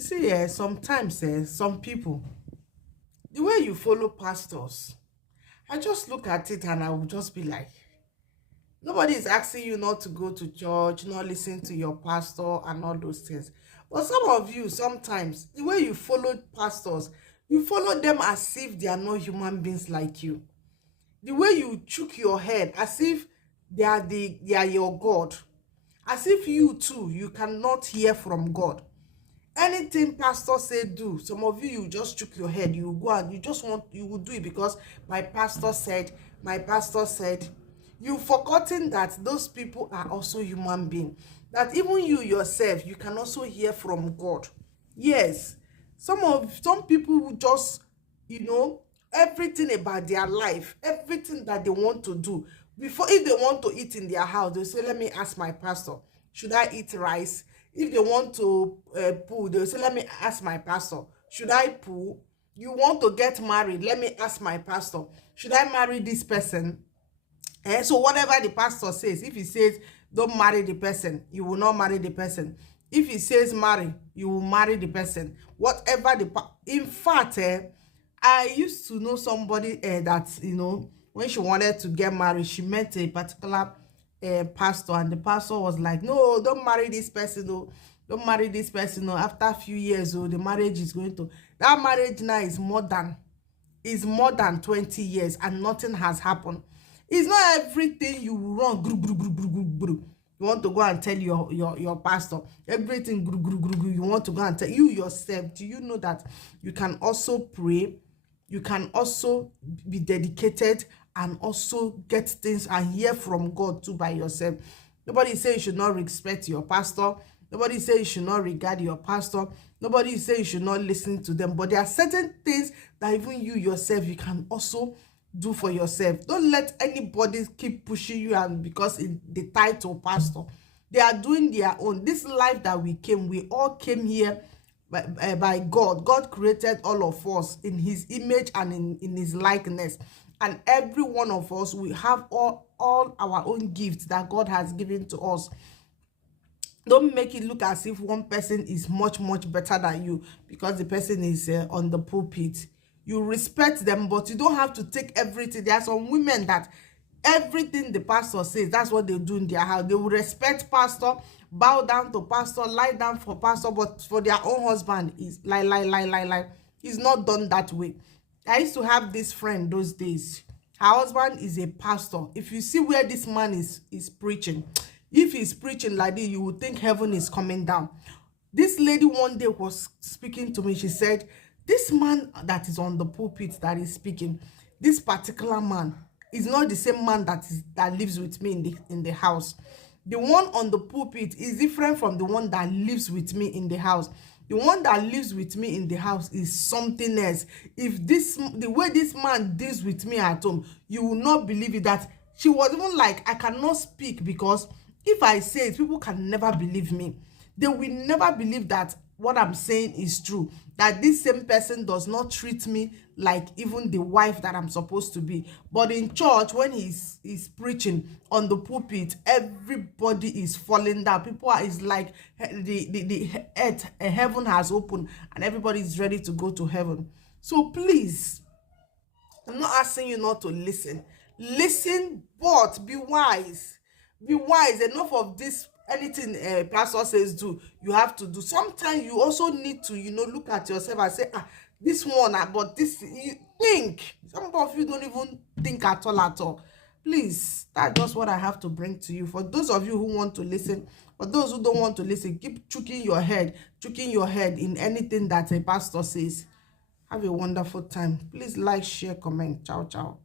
You see, sometimes some people, the way you follow pastors, I just look at it and I will just be like, nobody is asking you not to go to church, not listen to your pastor and all those things. But some of you, sometimes, the way you follow pastors, you follow them as if they are not human beings like you. The way you chook your head as if they are your God. As if you too, you cannot hear from God. Anything pastor say do, some of you just chook your head, you go and you will do it because my pastor said, you've forgotten that those people are also human beings, that even you yourself, you can also hear from God. Yes, some people will just, everything about their life, everything that they want to do, before, if they want to eat in their house, they'll say, let me ask my pastor, should I eat rice? If they want to poo, they'll say, let me ask my pastor, should I poo? You want to get married, let me ask my pastor, should I marry this person? So whatever the pastor says, if he says don't marry the person, you will not marry the person. If he says marry, you will marry the person. Whatever in fact, I used to know somebody that, when she wanted to get married, she met a particular pastor, and the pastor was like, no, don't marry this person, no, don't marry this person, no. After a few years, the marriage is going to, that marriage now is more than 20 years and nothing has happened. It's not everything you run you want to go and tell your pastor. Everything you want to go and tell you yourself. Do you know that you can also pray? You can also be dedicated and also get things and hear from God too by yourself. Nobody say you should not respect your pastor. Nobody say you should not regard your pastor. Nobody say you should not listen to them. But there are certain things that even you yourself, you can also do for yourself. Don't let anybody keep pushing you, and because in the title pastor, they are doing their own. This life that we all came here by God. God created all of us in his image and in his likeness, and every one of us, we have all our own gifts that God has given to us. Don't make it look as if one person is much better than you because the person is on the pulpit. You respect them, but you don't have to take everything. There are some women that everything the pastor says, that's what they do in their house. They will respect pastor, bow down to pastor, lie down for pastor, but for their own husband is lie. It's not done that way. I used to have this friend those days. Her husband is a pastor. If you see where this man is preaching, if he's preaching like this, you would think heaven is coming down. This lady one day was speaking to me. She said, this man that is on the pulpit that is speaking, this particular man is not the same man that lives with me in the house. The one on the pulpit is different from the one that lives with me in the house. The one that lives with me in the house is something else. If the way this man deals with me at home, you will not believe it. That she was even like, I cannot speak because if I say it, people can never believe me. They will never believe that what I'm saying is true, that this same person does not treat me like even the wife that I'm supposed to be. But in church, when he's preaching on the pulpit, everybody is falling down. People is like the earth, heaven has opened and everybody is ready to go to heaven. So please, I'm not asking you not to listen. Listen, but be wise. Be wise. Enough of this. Anything pastor says do, you have to do. Sometimes you also need to, look at yourself and say, this one, but this, you think. Some of you don't even think at all. Please, that's just what I have to bring to you. For those of you who want to listen, for those who don't want to listen, keep choking your head in anything that a pastor says. Have a wonderful time. Please like, share, comment. Ciao.